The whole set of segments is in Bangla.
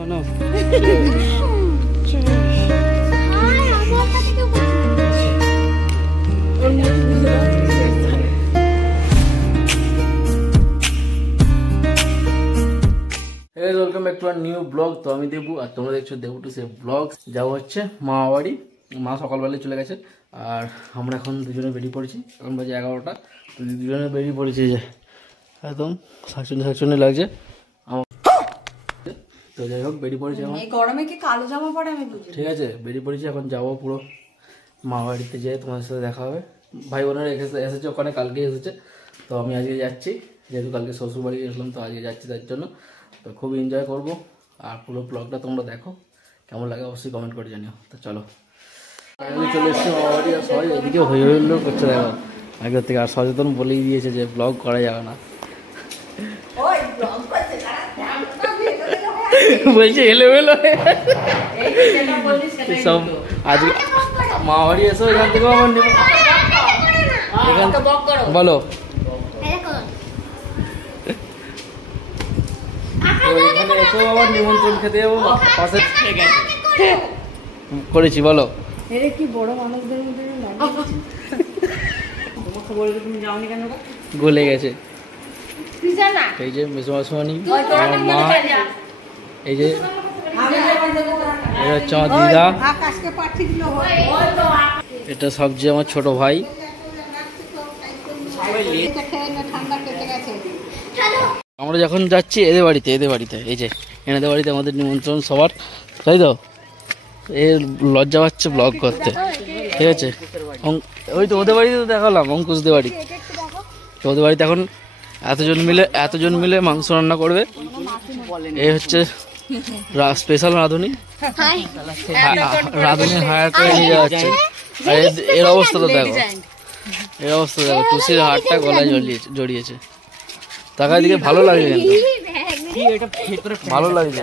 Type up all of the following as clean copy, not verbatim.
Welcome back to our new blog. তো আমি দেবু আর তোমরা দেখছো দেবু টু সে ব্লগ। যাওয়া হচ্ছে মা বাড়ি। মা সকালবেলায় চলে গেছে আর আমরা এখন দুজনে বেরিয়ে পড়েছি। এখন বাজে 11টা। তো দুজনে বেরিয়ে পড়েছি যে একদম শাকচুনি লাগছে। তো যাই হোক বেরিয়ে পড়েছি এখন। গরমে কি কালো জামা পরে আমি বুঝি। ঠিক আছে বেরিয়ে পড়েছি, এখন যাবো পুরো মা বাড়িতে যেয়ে তোমাদের সাথে দেখা হবে। ভাই বোনেরা এসেছে ওখানে, কালকে এসেছে। তো আমি আজকে যাচ্ছি, যেহেতু কালকে শ্বশুর বাড়ি গেছিলাম তো আজকে যাচ্ছি তার জন্য। তো খুব এনজয় করবো আর পুরো ব্লগটা তোমরা দেখো, কেমন লাগে অবশ্যই কমেন্ট করে জানিও। তো চলো আমি চলে এসেছি মা বাড়ি। আর সবাই এদিকে হয়ে হইলো করছে দেখো আগের থেকে। আর সচেতন বলেই দিয়েছে যে ব্লগ করা যাবে না, বলছে এলোমেলো সব। আজকে মা বাড়ি এসো, এখান থেকে বলো এখানে এসো আবার নিমন্ত্রণ খেতে যাবো পাশে করেছি। বলো কি বড় মানুষদের মধ্যে তোমাকে বলবে তুমি যাওনি কেন? গলে গেছে। এই যে মেসোমাসুমানি, আমার মা, এই যে এটা হচ্ছে আমার দিদা, এটা সবজি আমার ছোট ভাই। আমরা যখন যাচ্ছি এদের বাড়িতে এই যে এনাদের বাড়িতে আমাদের নিমন্ত্রণ সবার, তাই তো? এ লজ্জা পাচ্ছে ব্লগ করতে, ঠিক আছে? ওই তো ওদের বাড়িতে তো দেখালাম, অঙ্কুশদের বাড়ি। তো ওদের বাড়িতে এখন এতজন মিলে মাংস রান্না করবে। এই হচ্ছে স্পেশাল রাঁধুনি হায়ার করে নিয়ে যাওয়া হচ্ছে। আর এর অবস্থাটা দেখো, টুসির হাতটা গলায় জড়িয়েছে। তাকায় দিকে ভালো লাগে, কিন্তু ভালো লাগছে।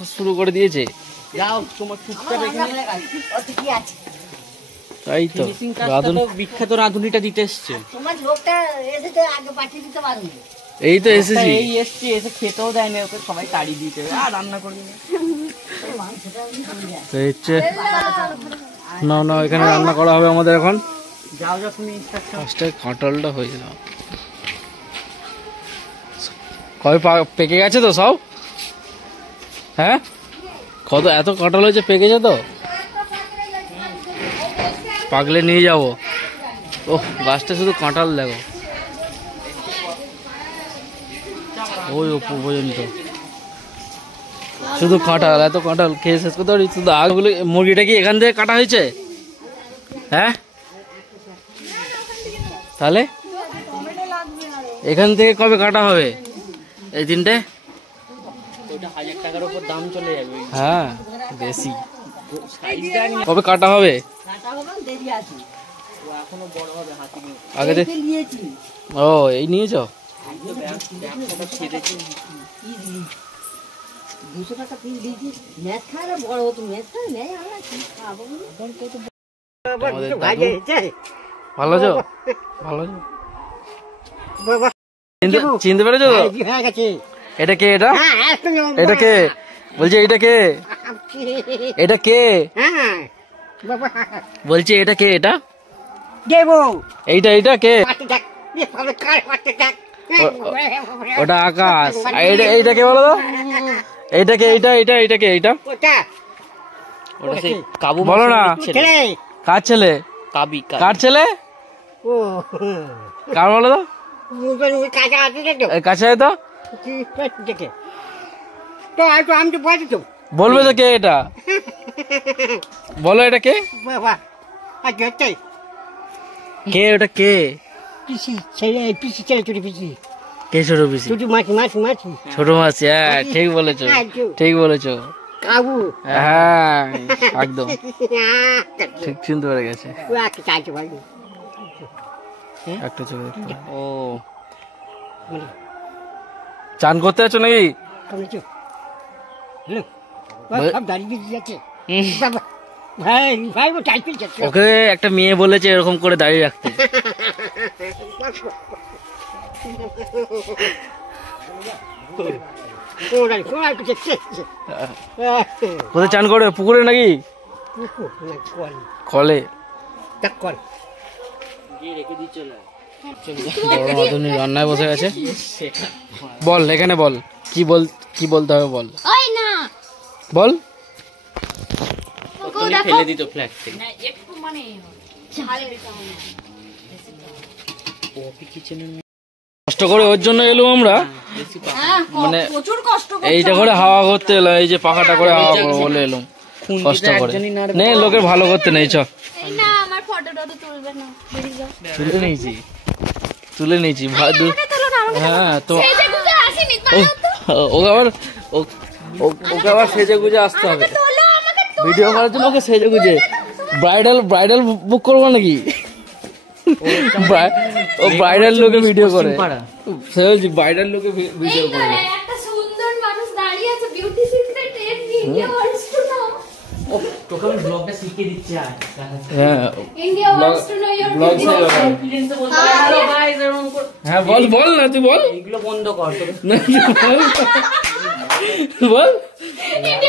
শুরু করে দিয়েছে, তাই তো বিখ্যাত রাঁধুনিটা দিতে এসছে। এই তো এসেছি, এসে খেতেও দেয় না ওকে, সবাই তাড়ি দিতে আর রান্না করবি না। না এখানে রান্না করা হবে আমাদের এখন। ফার্স্টে কাঁঠালটা হয়ে যাও। কবে পেকে গেছে তো সব? হ্যাঁ এত কাঁঠাল হয়েছে, পেকেছে তো? পাকলে নিয়ে যাবো। ও গাছটা শুধু কাঁঠাল দেখো, ওই ওপর পর্যন্ত শুধু কাঁঠাল। এত কাঁঠাল খেয়ে শেষ করতে পারি? শুধু আগগুলো। মুরগিটা কি এখান থেকে কাটা হয়েছে? হ্যাঁ তাহলে এখান থেকে কবে কাটা হবে? এই তিনটে 1000 টাকার উপর দাম চলে যাবে। হ্যাঁ বেশি। কবে কাটা হবে? আগে ও এই নিয়েছ? ভালো আছো? ভালো আছো? চিনতে পেরেছো তো? এটা কে? এটা কে বলছে? এটা কে? এটা কে বলছে? এটা কে? এটা এইটা কে? ওটা আকাশ। এইটা কে বলো তো? এইটা কে? এইটা কে? এইটা ওটা সেই কাবু বলো না। কার ছেলে? কার ছেলে? কার বলো তো? কাছে তো বলবে তো কে এটা? বলো এটা কে? কে ওটা কে? কে? ছোট পিসি, ছোট মাসি। হ্যাঁ ঠিক বলেছো, ঠিক বলেছো। হ্যাঁ একদম ঠিক চিনতে পেরে গেছে। একটা চোখে ও চান করতে আছো নাকি? ওকে একটা মেয়ে বলেছে এরকম করে দাঁড়িয়ে রাখতে। কোথায় চান করে? পুকুরে নাকি কলে? রান্নায় বসে গেছে। বল এখানে বল, কি বলতে হবে বল, বল। ফেলে দিত ফ্ল্যাগ থেকে। কষ্ট করে ওর জন্য এলো আমরা, মানে এইটা করে হাওয়া করতে এলো, এই যে পাখাটা করে হাওয়া করবো বলে এলো, কষ্ট করে নেই, লোকের ভালো করতে নেই। চ তুলে নিয়েছি হ্যাঁ। তো ওকে আবার সেজে গুজে আসতে হবে ভিডিও করার জন্য, ওকে সেজে গুজে। ব্রাইডাল বুক করবো নাকি? ও ব্রাইডাল লোকে ভিডিও করে, ব্রাইডাল লোকে ভিডিও করে। হ্যাঁ বল না, তুই বল, এগুলো বন্ধ কর, বল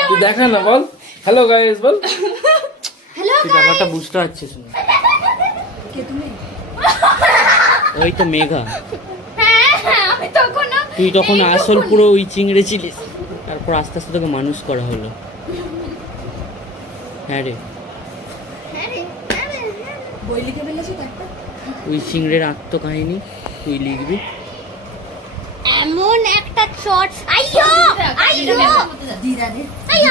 তুই দেখা না, বল হ্যালো গাইস, বল। তুই ব্যাপারটা বুঝতে পারছিস না? ওই তো মেঘা, তুই তখন আসল পুরো ওই চিংড়ে ছিলিস, তারপর আস্তে আস্তে তোকে মানুষ করা হলো। হ্যাঁ রে, ওই চিংড়ের আত্মকাহিনী তুই লিখবি। এমন একটা শট, আইয়ো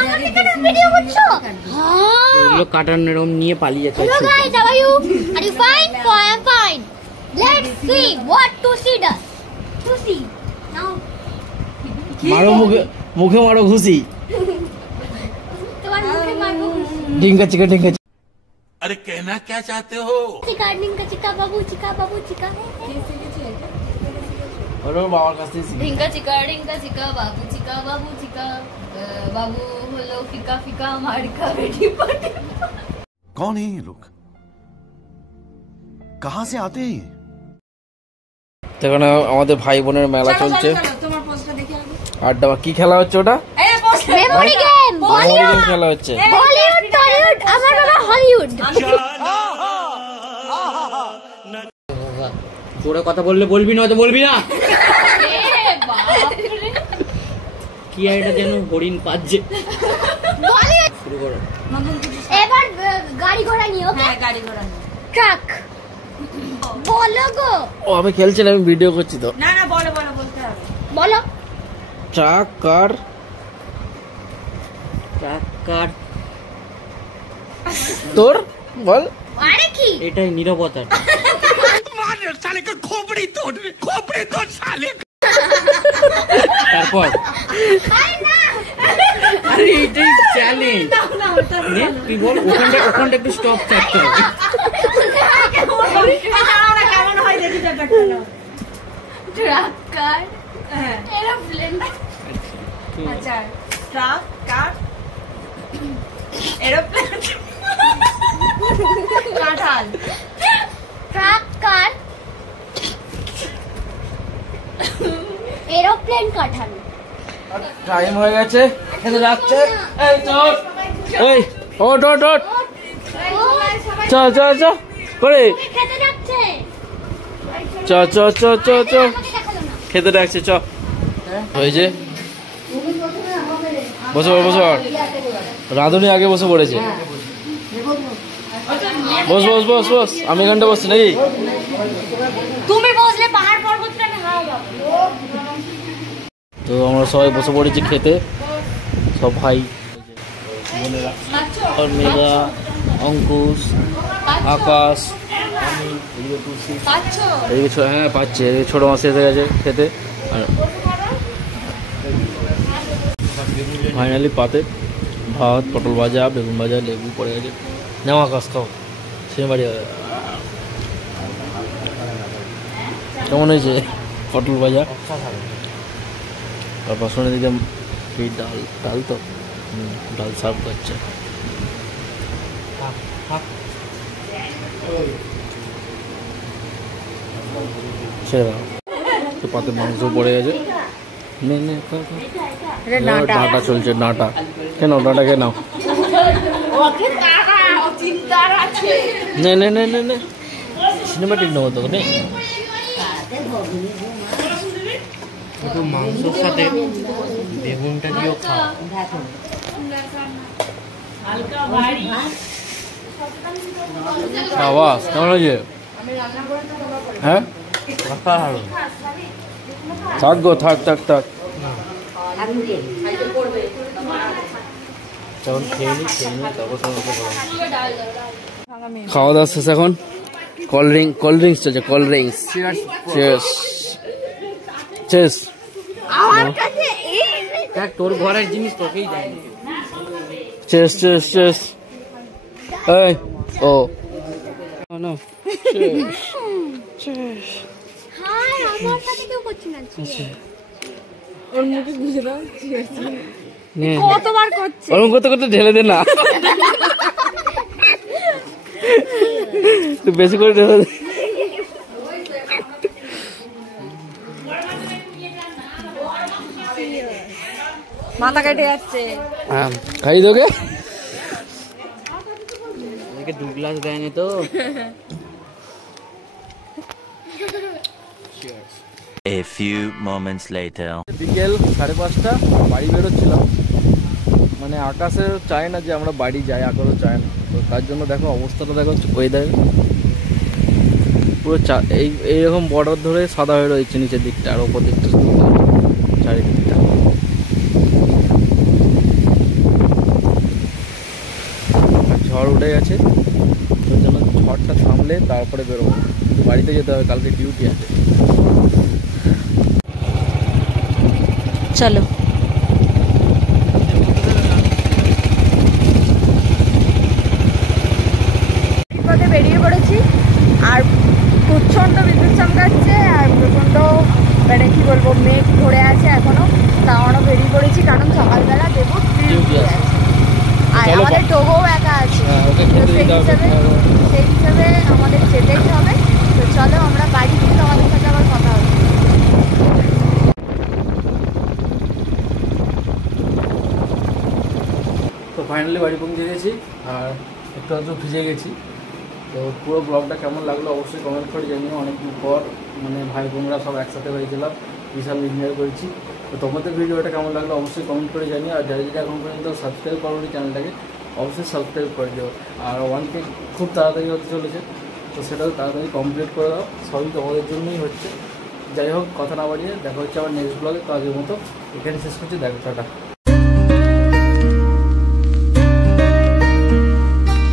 আমাকে কেন ভিডিও করছো? ওগুলো কাটানোর এরকম নিয়ে পালিয়ে যাচ্ছে। Hello guys, how are you? Are you fine? I am fine. Let's see what to see does. To see now মারো মুখে মারো ঘুষি, তোমার মুখে মারবো ডিঙ্কা চিকা ডিঙ্কা। अरे कहना क्या चाहते हो? চিকা ডিঙ্কা চিকা বাবু চিকা ওর বাবার কাছ থেকে শিখি। ডিঙ্কা চিকা বাবু চিকা বাবু হলো ফিকা ফিকা মারকা বেটি পাটি। कौन है ये लोग? कहाँ से आते हैं? এখানে আমাদের ভাই বোনের মেলা চলছে, আড্ডা। কি খেলা হচ্ছে ওটা? মেমোরি গেম খেলা হচ্ছে। বলিউড টলিউড, আমার বাবা হলিউড। জোরে কথা বললে বলবি না, তো বলবি না। কি এটা যেন হরিণ পাচ্ছে। শুরু করো এবার গাড়ি ঘোড়া নিও। হ্যাঁ গাড়ি ঘোড়া নিও। ট্রাক বলো গো। ও আমি খেলছি না, আমি ভিডিও করছি তো। না বলো বলতে হবে। বলো। ট্রাক কার তোর বল। আরে কি এটাই নীরবতা। তারপর আরে এটাই চ্যালেঞ্জ। তুই বল, ওখানটা একটু স্টপ থাকতে হবে। কেমন হয় দেখি ট্রাক কার এরোপ্লেন। আচ্ছা ট্রাক কার এরোপ্লেন কাঁঠাল। ট্রাক কার এরোপ্লেন কাঁঠাল। টাইম হয়ে গেছে, খেতে যাচ্ছে। এই চল, ওই ওট চ করে খেতে যাচ্ছে। চ খেতে ডাকছে, চ। হয়েছে, বসো রাঁধুনি আগে বসে পড়েছে। বস আমি এখানটা বসছি নাকি? তুমি বসলে পাহাড় পর্বতটা হাওয়া যাবে। তো আমরা সবাই বসে পড়েছি খেতে, সব ভাই বোনেরা, আর মেঘা, অঙ্কুশ, আকাশ, আমি, এদিকে তুলসী, এদিকে হ্যাঁ পাচ্ছে, এদিকে ছোটো মাছ এসে গেছে খেতে। আর ফাইনালি পাতে ভাত, পটল ভাজা, বেগুন ভাজা, লেবু পড়ে গেছে। নেওয়া আকাশ খাও, সে বাড়ি কেমন হয়েছে পটল ভাজা? আর পাশনের দিকে এই ডাল তো ডাল সার্ভ করছে। ছেড়ে দাও তো, পাতে মাংস পড়ে গেছে, নে নে ডাঁটা চলছে, ডাঁটা কেন, ডাঁটা কে নাও, নে নে নে নে নে সিনেমাটিক নেবো তো নে। একটু মাংসের সাথে বেগুনটা দিয়েও খাও। আওয়াজ কেমন হয়েছে? হ্যাঁ থাক গো, থাক থাক থাক, তখন খেয়ে নি, তারপর খাওয়া দাওয়া শেষ। এখন কোল্ড ড্রিঙ্কস চলছে, কোল্ড ড্রিঙ্কস। চেস তোর ঘরের জিনিস তোকেই দেয়। চেস চেস চেস। এই ও নো চেস। হাই আমার সাথে কেউ করছে না। ওর মুখে গুজে দাও। নে কতবার করছে? ওরকম করতে করতে ঢেলে দে না, তুই বেশি করে ঢেলে দে। মাথা কেটে যাচ্ছে। হ্যাঁ খাই দোগে, দু গ্লাস দেয়নি তো। A few moments later. বিকেল 5:30 বাড়ি বেরোচ্ছিলাম, মানে আকাশে চায় না যে আমরা বাড়ি যাই, আকাশও চায় না, তো তার জন্য দেখো অবস্থাটা দেখো, ওয়েদার পুরো এইরকম বর্ডার ধরে সাদা হয়ে রয়েছে নিচের দিকটা, আর ওপর দিকটা চারিদিকটা। ঝড় উঠে গেছে, ওই জন্য ঝড়টা থামলে তারপরে বেরোবো, বাড়িতে যেতে হবে, কালকে ডিউটি আছে। চলো পথে বেরিয়ে পড়েছি, আর প্রচন্ড বিদ্যুৎ চমকাচ্ছে, আর প্রচন্ড মানে কি বলবো মেঘ ধরে আছে এখনো, তাও আমরা বেরিয়ে পড়েছি কারণ সকালবেলা দেবো ডিউটি আছে, আর চলো, আমাদের টোগোও একা আছে, হ্যাঁ, ওকে তো খেতে সেই দিতে হবে। হিসাবে আমাদের যেতেই হবে। তো চলো আমরা বাড়ি গিয়ে তোমাদের সাথে আবার কথা হবে। তো ফাইনালি বাড়ি পৌঁছে গেছি, আর একটু একটু ভিজে গেছি। তো পুরো ব্লগটা কেমন লাগলো অবশ্যই কমেন্ট করে জানিও। অনেকদিন পর মানে ভাই বোনরা সব একসাথে হয়েছিলাম, বিশাল এনজয় করেছি। তো তোমাদের ভিডিওটা কেমন লাগলো অবশ্যই কমেন্ট করে জানিও, আর যারা যারা এখন পর্যন্ত সাবস্ক্রাইব করোনি চ্যানেলটাকে অবশ্যই সাবস্ক্রাইব করে দিও। আর 1K খুব তাড়াতাড়ি হতে চলেছে, তো সেটাও তাড়াতাড়ি কমপ্লিট করে দাও, সবই তোমাদের জন্যই হচ্ছে। যাই হোক, কথা না বাড়িয়ে দেখা হচ্ছে আবার নেক্সট ব্লগে। তো আগের মতো এখানে শেষ করছি, দেখো টাটা।